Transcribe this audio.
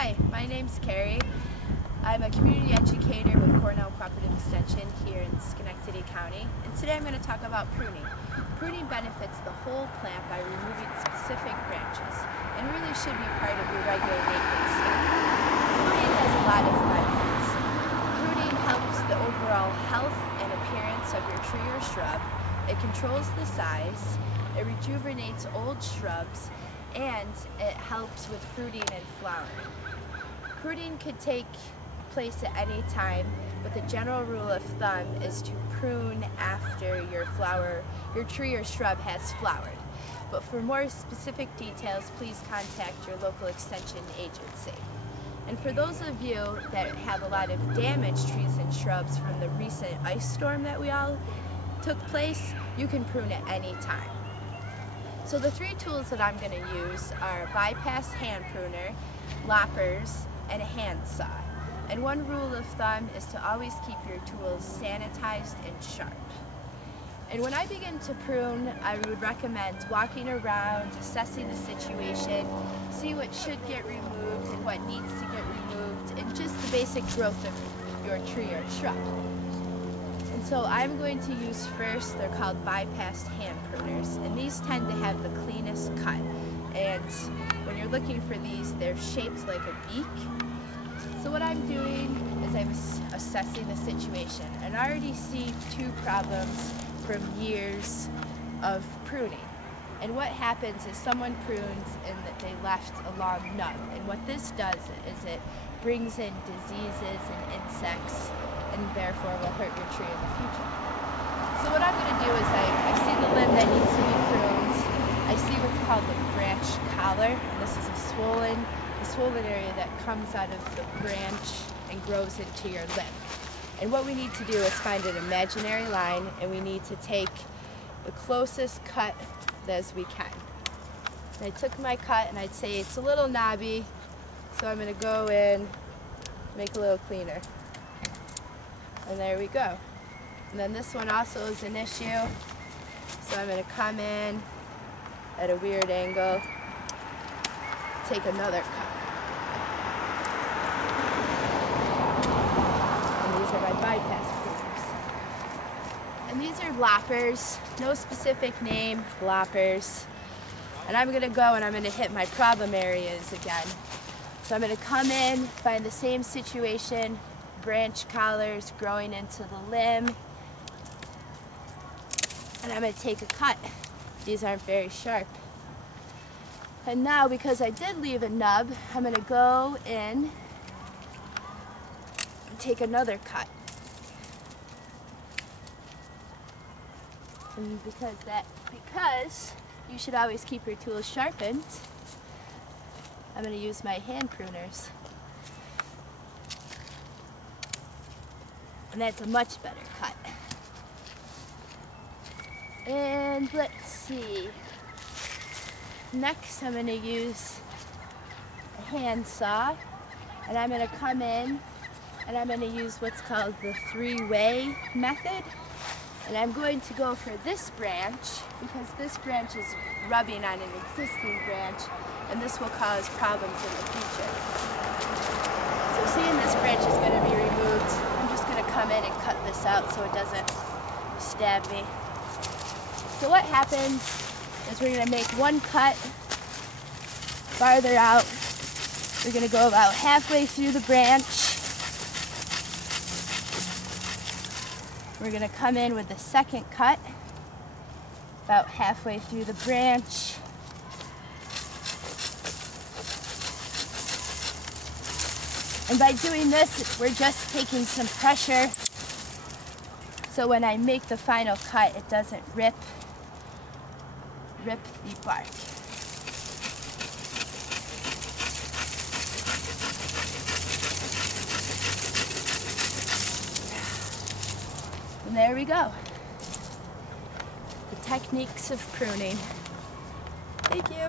Hi, my name's Carrie. I'm a community educator with Cornell Cooperative Extension here in Schenectady County, and today I'm going to talk about pruning. Pruning benefits the whole plant by removing specific branches and really should be part of your regular maintenance schedule. Pruning has a lot of benefits. Pruning helps the overall health and appearance of your tree or shrub. It controls the size, it rejuvenates old shrubs, and it helps with fruiting and flowering. Pruning could take place at any time, but the general rule of thumb is to prune after your tree or shrub has flowered. But for more specific details, please contact your local extension agency. And for those of you that have a lot of damaged trees and shrubs from the recent ice storm that we all took place, you can prune at any time. So the three tools that I'm going to use are a bypass hand pruner, loppers, and a hand saw. And one rule of thumb is to always keep your tools sanitized and sharp. And when I begin to prune, I would recommend walking around, assessing the situation, see what should get removed and what needs to get removed, and just the basic growth of your tree or shrub. And so I'm going to use first, they're called bypass hand pruners, and these tend to have the cleanest cut. And when you're looking for these, they're shaped like a beak. So what I'm doing is I'm assessing the situation, and I already see two problems from years of pruning. And what happens is someone prunes and that they left a long nub, and what this does is it brings in diseases and insects, and therefore will hurt your tree in the future. So what I'm going to do is I see the limb that needs to be pruned. I see what's called the branch collar, and this is a swollen area that comes out of the branch and grows into your limb. And what we need to do is find an imaginary line, and we need to take the closest cut as we can. And I took my cut, and I'd say it's a little knobby, so I'm going to go in, make a little cleaner. And there we go. And then this one also is an issue, so I'm going to come in at a weird angle, take another cut. And these are my bypass pruners. And these are loppers, no specific name, loppers. And I'm going to go and I'm going to hit my problem areas again. So I'm going to come in, find the same situation, branch collars growing into the limb, and I'm going to take a cut. These aren't very sharp. And now, because I did leave a nub, I'm going to go in and take another cut. And because you should always keep your tools sharpened, I'm going to use my hand pruners. And that's a much better cut. And let's see. Next I'm going to use a hand saw, and I'm going to come in and I'm going to use what's called the three-way method. And I'm going to go for this branch because this branch is rubbing on an existing branch, and this will cause problems in the future. So seeing this branch is going to be removed, I'm just going to come in and cut this out so it doesn't stab me. So what happens is we're going to make one cut farther out. We're going to go about halfway through the branch. We're going to come in with the second cut about halfway through the branch. And by doing this, we're just taking some pressure so when I make the final cut, it doesn't rip the bark. And there we go. The techniques of pruning. Thank you.